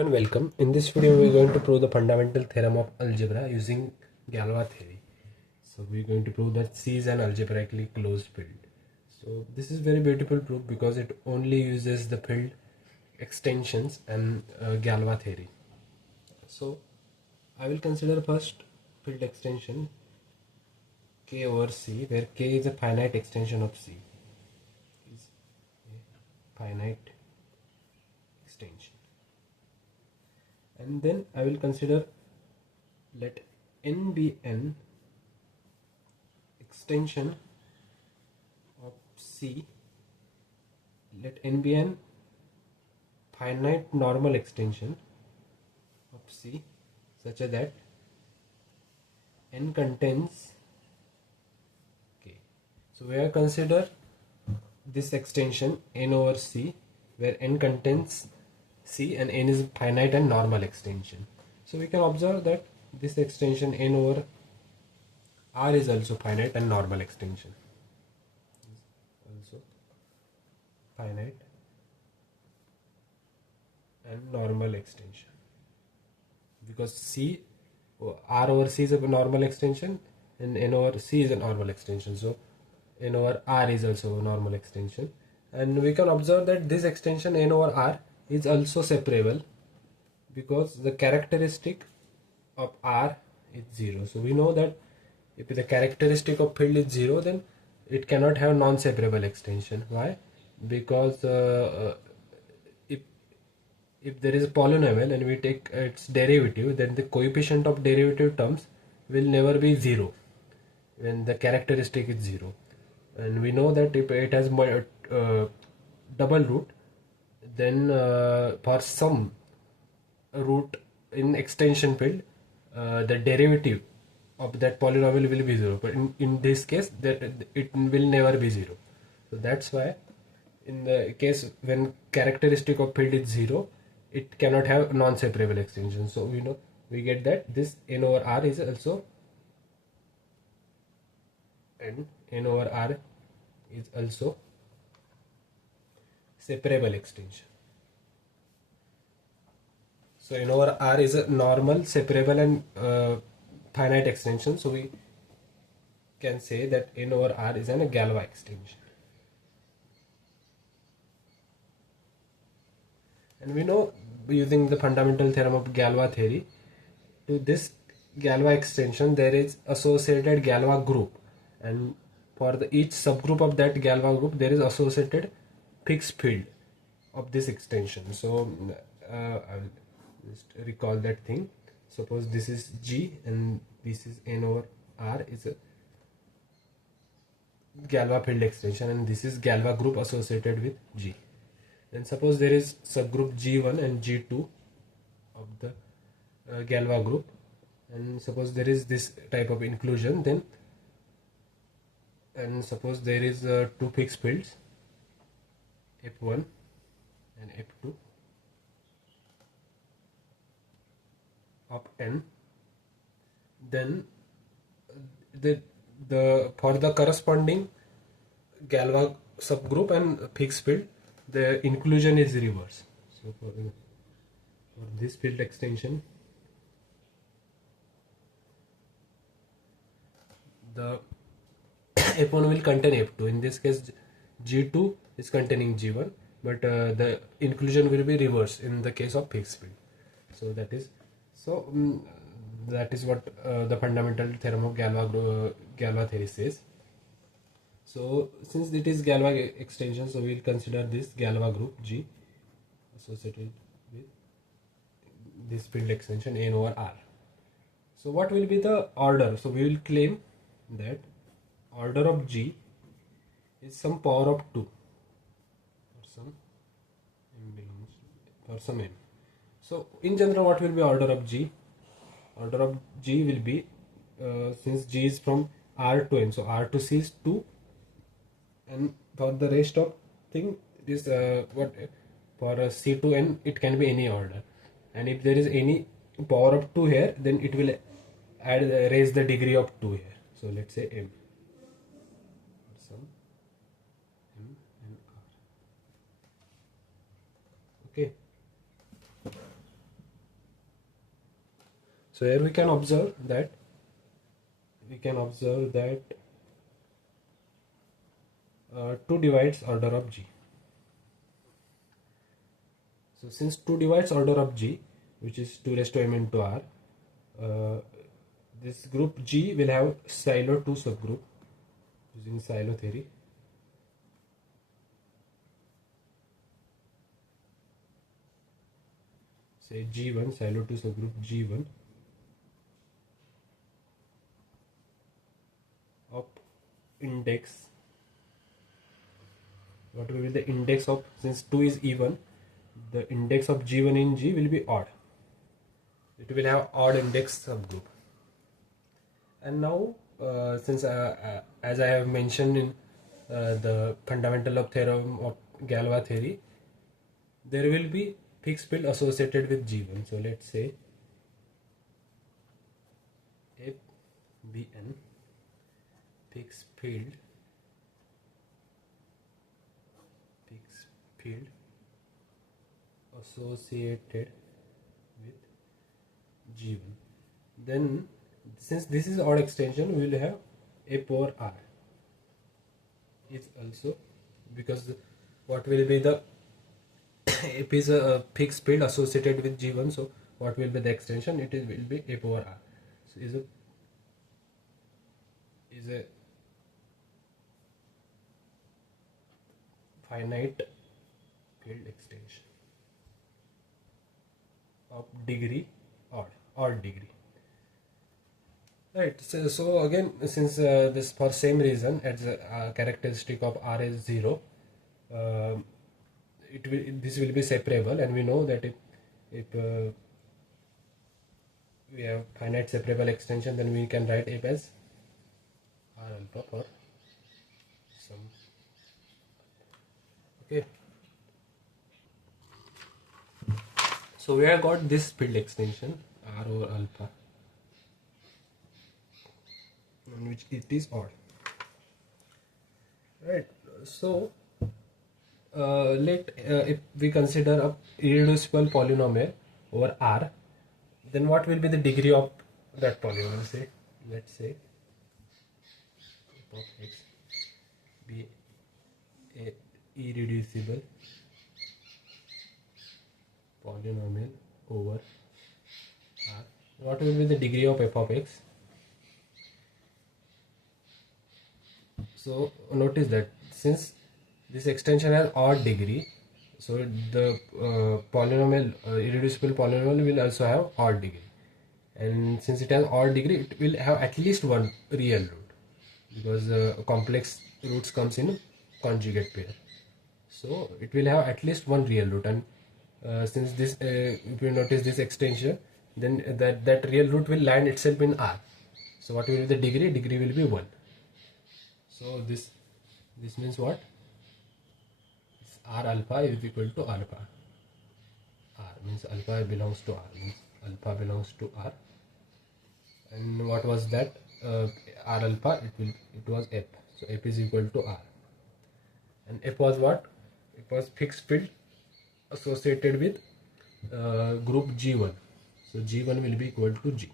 And welcome. In this video, we're going to prove the fundamental theorem of algebra using Galois theory. So we're going to prove that C is an algebraically closed field. So this is very beautiful proof because it only uses the field extensions and Galois theory. So I will consider first field extension K over C, where K is a finite extension of C. Is a finite extension. And then I will consider, let n be an extension of C, let n be an finite normal extension of C such that n contains K. So we have consider this extension n over C, where n contains C and n is finite and normal extension. So we can observe that this extension n over R is also finite and normal extension. Also finite and normal extension, because C, R over C is a normal extension and n over C is a normal extension. So n over R is also a normal extension, and we can observe that this extension n over R is also separable because the characteristic of R is 0. So we know that if the characteristic of field is 0, then it cannot have non-separable extension. Why? Because if there is a polynomial and we take its derivative, then the coefficient of derivative terms will never be 0 when the characteristic is 0. And we know that if it has double root, then for some root in extension field, the derivative of that polynomial will be 0, but in this case that it will never be 0. So that's why in the case when characteristic of field is 0, it cannot have non-separable extension. So we know, we get that this n over R is also, and n over R is also separable extension. So n over R is a normal, separable and finite extension. So we can say that n over R is a Galois extension. And we know, using the fundamental theorem of Galois theory, to this Galois extension there is associated Galois group, and for each subgroup of that Galois group there is associated fixed field of this extension. So I will just recall that thing. Suppose this is G and this is n over R is a Galois field extension, and this is Galois group associated with G. Then suppose there is subgroup G1 and G2 of the Galois group, and suppose there is this type of inclusion, then, and suppose there is two fixed fields F1 and F2 of n, then the for the corresponding Galois subgroup and fixed field, the inclusion is reverse. So for this field extension, the F1 will contain F2. In this case, G2 is containing G1, but the inclusion will be reverse in the case of fixed field. So that is what the fundamental theorem of Galois theory says. So since it is Galois extension, so we will consider this Galois group G associated with this field extension n over R. So what will be the order? So we will claim that order of G is some power of 2 for some n. So in general, what will be order of G? Order of G will be, since G is from R to n, so R to C is 2, and for the rest of thing this for C to n it can be any order, and if there is any power of 2 here, then it will raise the degree of 2 here. So let's say m, some m and R. Okay. So here we can observe that uh, 2 divides order of G. So since 2 divides order of G, which is 2 raised to m into r, uh, this group G will have silo 2 subgroup using silo theory. Say G1, silo 2 subgroup G1 of index. What will be the index of, since 2 is even, the index of G1 in G will be odd. It will have odd index subgroup. And now since as I have mentioned in the fundamental of theorem of Galois theory, there will be fixed field associated with G1. So let's say if Bn fixed field associated with G1, then since this is odd extension, we will have a power r is also, because what will be the if is a fixed field associated with G1, so what will be the extension? It will be a power r. So is a finite field extension of degree odd degree. Right. So again, since this for same reason, as a characteristic of R is 0, this will be separable, and we know that if we have finite separable extension, then we can write f as R alpha for some. Okay. So we have got this field extension R over alpha, in which it is odd. Right. So if we consider a irreducible polynomial over R, then what will be the degree of that polynomial? Let's say f of x be a irreducible polynomial over R. What will be the degree of f of x? So notice that since this extension has odd degree, so the polynomial irreducible polynomial will also have odd degree, and since it has odd degree, it will have at least one real root, because complex roots comes in conjugate pair. So it will have at least one real root, and since this if you notice this extension, then that real root will land itself in R. So what will be the degree? Degree will be 1. So this means what? R alpha is equal to alpha. R means alpha belongs to R, means alpha belongs to R. And what was that? R alpha, it was F. So F is equal to R. And F was what? It was fixed field associated with group G1. So G1 will be equal to G.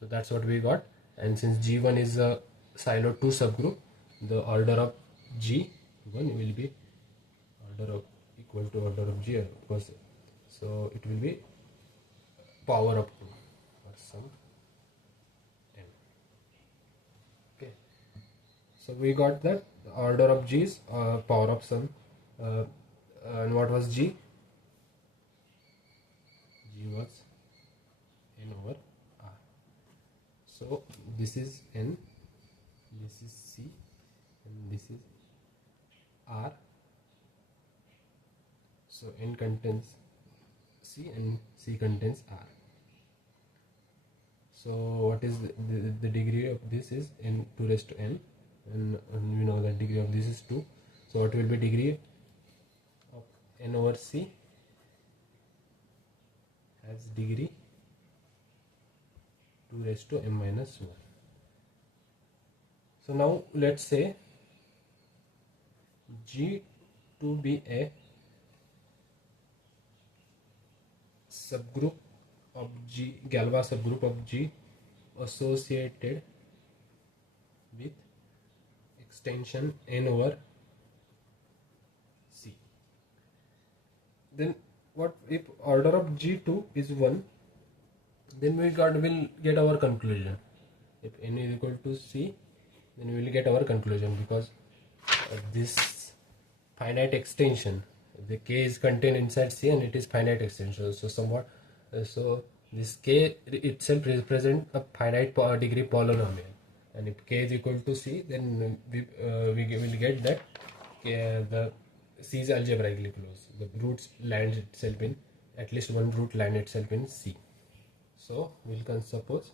So that's what we got. And since G1 is a silo 2 subgroup, the order of G1 will be order of equal to order of G, of course. So it will be power of 2 or some n. Okay. So we got that the order of G is power of some. And what was G? G was n over R. So this is n, this is C, and this is R. So n contains C and C contains R. So what is the degree of this is n 2 raised to n, and we know that degree of this is 2. So what will be degree of n over C? Has degree 2 raised to m minus 1. So now let's say G to be a subgroup of G, Galois subgroup of G associated with extension n over C. Then what if order of G2 is 1, then will get our conclusion. If n is equal to C, then we will get our conclusion, because this finite extension, the k is contained inside C and it is finite extension. So somewhat, so this k itself represents a finite degree polynomial, and if k is equal to C, then we will get that the C is algebraically closed. The roots land itself in, at least one root land itself in C. So we can suppose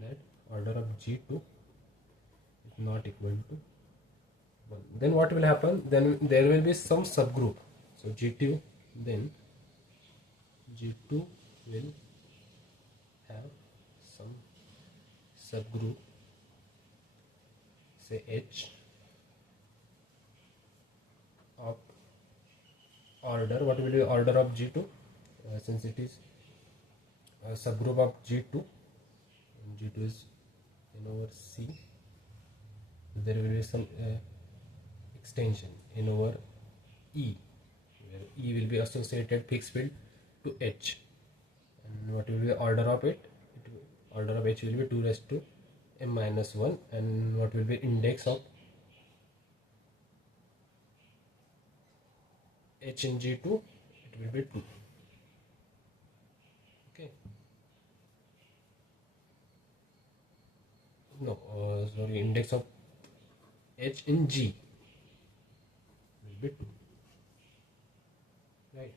that order of G2 is not equal to 1. Then what will happen? Then there will be some subgroup. So G2, then G2 will have some subgroup, say H, of order. What will be order of G2? Since it is a subgroup of G2, and G2 is n over C, there will be some extension n over E, where E will be associated fixed field to H. And what will be the order of it? Order of H will be 2 raised to m minus 1, and what will be index of H in G2? It will be 2. Okay. No, sorry, index of H in G will be 2. Right.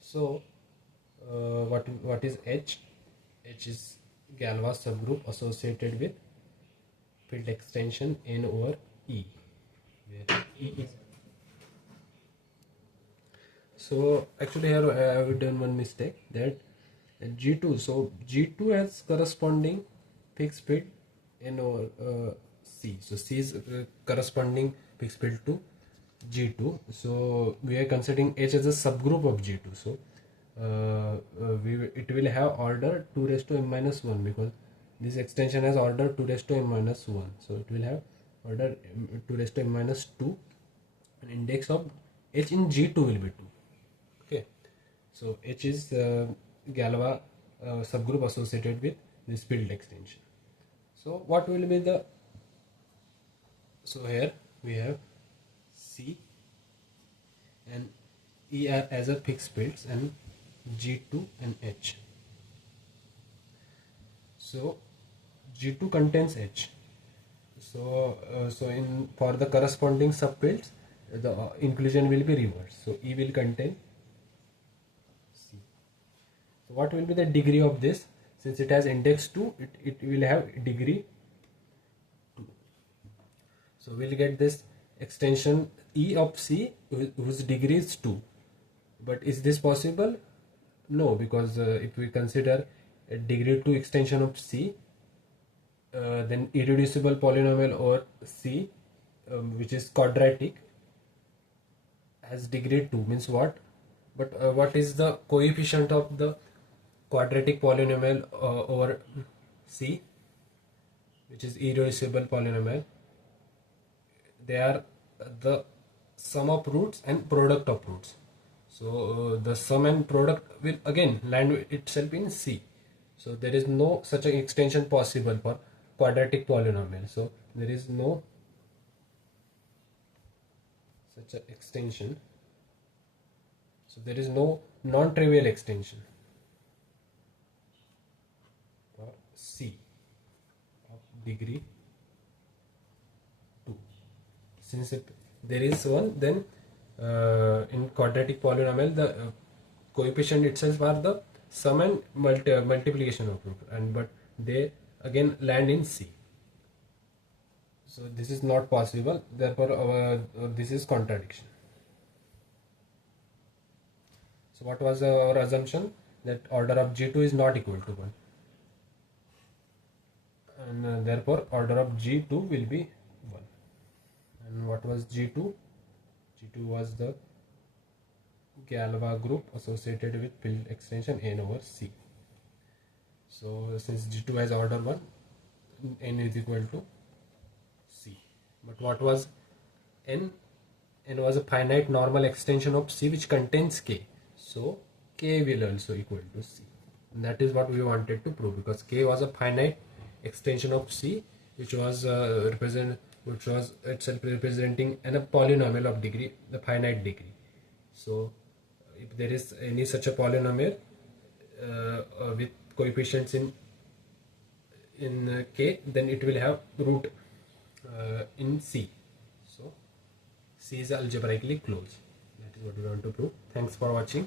So what is H? H is Galois subgroup associated with field extension n over E, where E is. So actually here I have done one mistake, that G2, so G2 has corresponding fixed field n over C. So C is corresponding fixed field to G2. So we are considering H as a subgroup of G2. So it will have order 2 raised to m minus 1, because this extension has order 2 raised to m minus 1. So it will have order 2 raised to m minus 2, and index of H in G2 will be 2. Okay. So H is Galois subgroup associated with this field extension. So what will be the, so here we have C and E are as a fixed fields, and G2 and H. So G2 contains H. So in for the corresponding subfields, the inclusion will be reversed. So E will contain C. So what will be the degree of this? Since it has index 2, it will have degree 2. So we'll get this extension E of C whose degree is 2. But is this possible? No, because if we consider a degree 2 extension of C, then irreducible polynomial over C, which is quadratic, has degree 2, means what? But what is the coefficient of the quadratic polynomial over C, which is irreducible polynomial? They are the sum of roots and product of roots. So the sum and product will again land itself in C. So there is no such an extension possible for quadratic polynomial. So there is no such an extension. So there is no non-trivial extension for C of degree 2. Since there is one, then in quadratic polynomial the coefficient itself are the sum and multiplication of root, and but they again land in C. So this is not possible, therefore this is contradiction. So what was our assumption? That order of G2 is not equal to 1, and therefore order of G2 will be 1. And what was G2? G2 was the Galois group associated with field extension n over C. So since G2 has order 1, n is equal to C. But what was n? N was a finite normal extension of C which contains K. So K will also equal to C. And that is what we wanted to prove, because K was a finite extension of C which was itself representing a polynomial of degree, the finite degree. So if there is any such a polynomial with coefficients in K, then it will have root in C. So C is algebraically closed. That is what we want to prove. Thanks for watching.